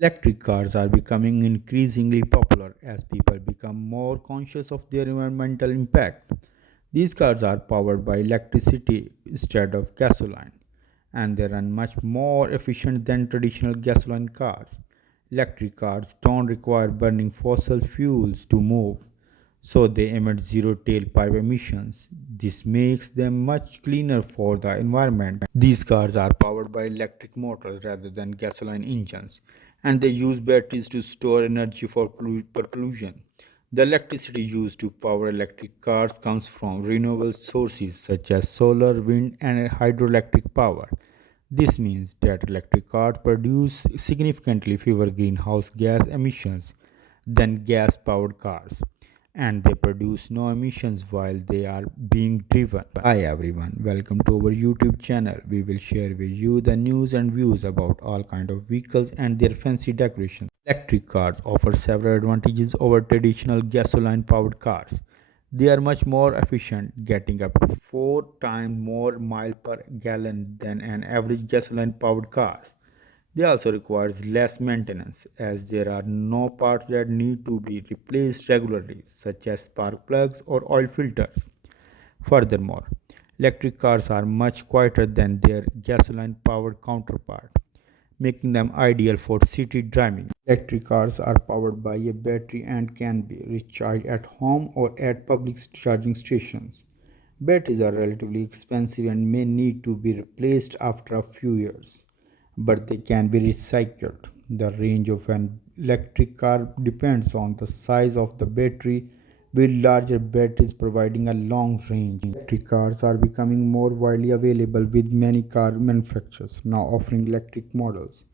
Electric cars are becoming increasingly popular as people become more conscious of their environmental impact. These cars are powered by electricity instead of gasoline, and they run much more efficient than traditional gasoline cars. Electric cars don't require burning fossil fuels to move, so they emit zero tailpipe emissions. This makes them much cleaner for the environment. These cars are powered by electric motors rather than gasoline engines, and they use batteries to store energy for pollution. The electricity used to power electric cars comes from renewable sources such as solar, wind, and hydroelectric power. This means that electric cars produce significantly fewer greenhouse gas emissions than gas powered cars, and they produce no emissions while they are being driven. Hi everyone, welcome to our YouTube channel. We will share with you the news and views about all kind of vehicles and their fancy decorations. Electric cars offer several advantages over traditional gasoline powered cars. They are much more efficient, getting up to 4 times more mile per gallon than an average gasoline powered car. They also requires less maintenance as there are no parts that need to be replaced regularly such as spark plugs or oil filters. Furthermore, electric cars are much quieter than their gasoline powered counterpart, making them ideal for city driving. Electric cars are powered by a battery and can be recharged at home or at public charging stations. Batteries are relatively expensive and may need to be replaced after a few years, but they can be recycled. The range of an electric car depends on the size of the battery, with larger batteries providing a long range. Electric cars are becoming more widely available with many car manufacturers now offering electric models.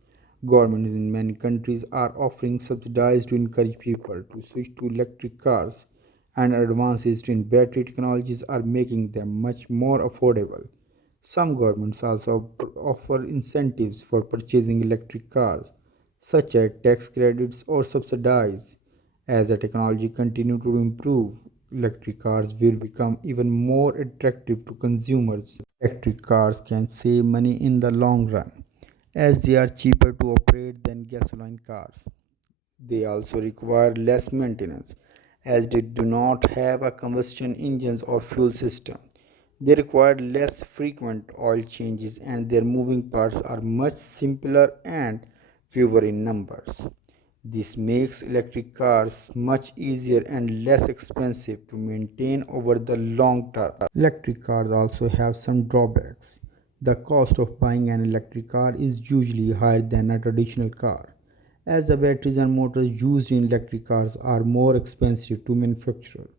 Governments in many countries are offering subsidies to encourage people to switch to electric cars, and advances in battery technologies are making them much more affordable. Some governments also offer incentives for purchasing electric cars, such as tax credits or subsidies. As the technology continues to improve, electric cars will become even more attractive to consumers. Electric cars can save money in the long run, as they are cheaper to operate than gasoline cars. They also require less maintenance as they do not have a combustion engines or fuel system. They require less frequent oil changes and their moving parts are much simpler and fewer in numbers. This makes electric cars much easier and less expensive to maintain over the long term. Electric cars also have some drawbacks. The cost of buying an electric car is usually higher than a traditional car, as the batteries and motors used in electric cars are more expensive to manufacture.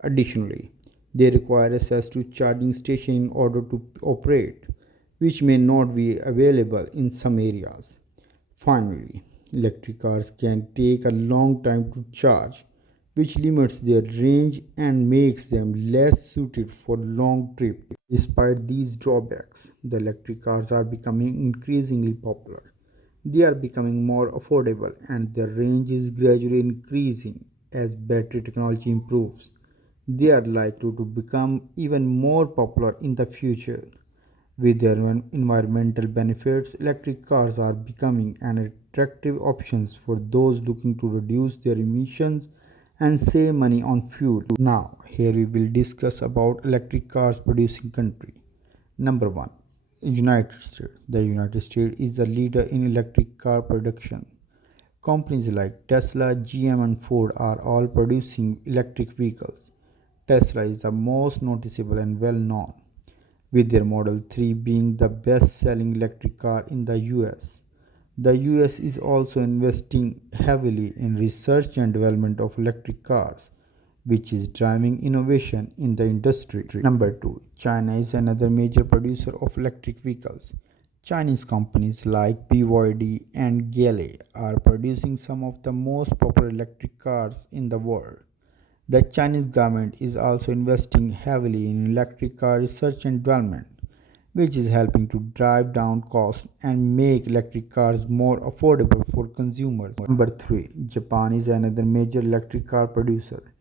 Additionally, they require access to charging stations in order to operate, which may not be available in some areas. Finally, electric cars can take a long time to charge, which limits their range and makes them less suited for long trips. Despite these drawbacks, the electric cars are becoming increasingly popular. They are becoming more affordable and their range is gradually increasing as battery technology improves. They are likely to become even more popular in the future. With their environmental benefits, electric cars are becoming an attractive option for those looking to reduce their emissions and save money on fuel. Now, here we will discuss about electric cars producing country. Number 1. United States. The United States is the leader in electric car production. Companies like Tesla, GM, and Ford are all producing electric vehicles. Tesla is the most noticeable and well known, with their Model 3 being the best selling electric car in the US. The US is also investing heavily in research and development of electric cars, which is driving innovation in the industry. Number 2. China is another major producer of electric vehicles. Chinese companies like BYD and Geely are producing some of the most popular electric cars in the world. The Chinese government is also investing heavily in electric car research and development, which is helping to drive down costs and make electric cars more affordable for consumers. Number 3. Japan is another major electric car producer.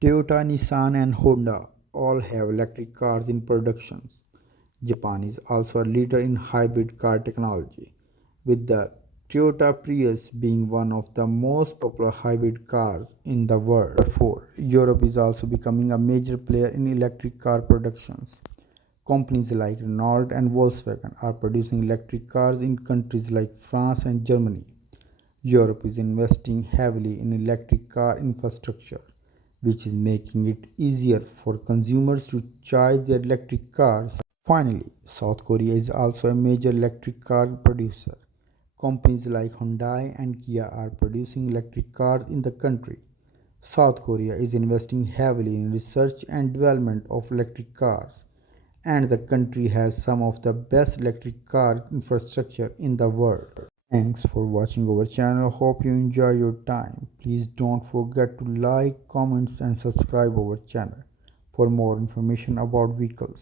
Toyota, Nissan, and Honda all have electric cars in productions. Japan is also a leader in hybrid car technology, with the Toyota Prius being one of the most popular hybrid cars in the world. Number 4. Europe is also becoming a major player in electric car productions. Companies like Renault and Volkswagen are producing electric cars in countries like France and Germany. Europe is investing heavily in electric car infrastructure, which is making it easier for consumers to charge their electric cars. Finally, South Korea is also a major electric car producer. Companies like Hyundai and Kia are producing electric cars in the country. South Korea is investing heavily in research and development of electric cars, and the country has some of the best electric car infrastructure in the world. Thanks for watching our channel. Hope you enjoy your time. Please don't forget to like, comments and subscribe our channel for more information about vehicles.